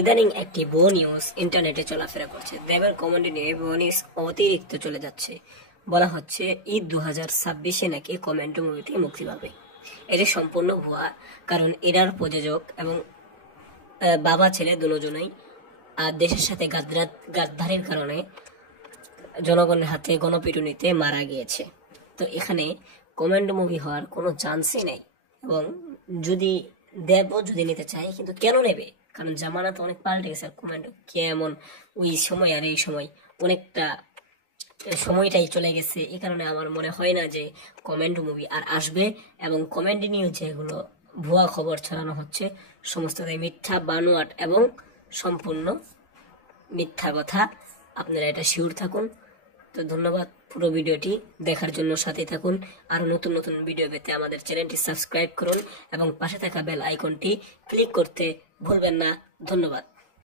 ইদানিং একটি ভুয়ো নিউজ ইন্টারনেটে চলাফেরা করছে। দেবের কমেন্টে নিয়ে ভুয়ো নিউজ অতিরিক্ত চলে যাচ্ছে। বলা হচ্ছে ঈদ 2026-এ নাকি কমেন্টো মুভিটি মুক্তি পাবে। এটি সম্পূর্ণ ভুয়া, কারণ এরার প্রযোজক এবং বাবা ছেলে দুজনেই দেশের সাথে গাদ্দারির কারণে জনগণের হাতে গণপিটুনিতে মারা গিয়েছে। তো এখানে কমেন্টো মুভি হওয়ার কোনো চান্সই নেই। এবং যদি যদি নিতে চায়, কিন্তু কেন নেবে? কারণ জামানা তো অনেক পাল্টে গেছে। কমেন্ট কেমন ওই সময় আর এই সময় অনেকটা সময়টাই চলে গেছে। এই কারণে আমার মনে হয় না যে কমেন্ট মুভি আর আসবে। এবং কমেন্ট নিয়ে যেগুলো ভুয়া খবর ছড়ানো হচ্ছে সমস্তটাই মিথ্যা, বানোয়াট এবং সম্পূর্ণ মিথ্যা কথা। আপনারা এটা শিওর থাকুন। তো ধন্যবাদ পুরো ভিডিওটি দেখার জন্য, সাথে থাকুন। আরো নতুন নতুন ভিডিও পেতে আমাদের চ্যানেলটি সাবস্ক্রাইব করুন এবং পাশে থাকা বেল আইকনটি ক্লিক করতে ভুলবেন না। ধন্যবাদ।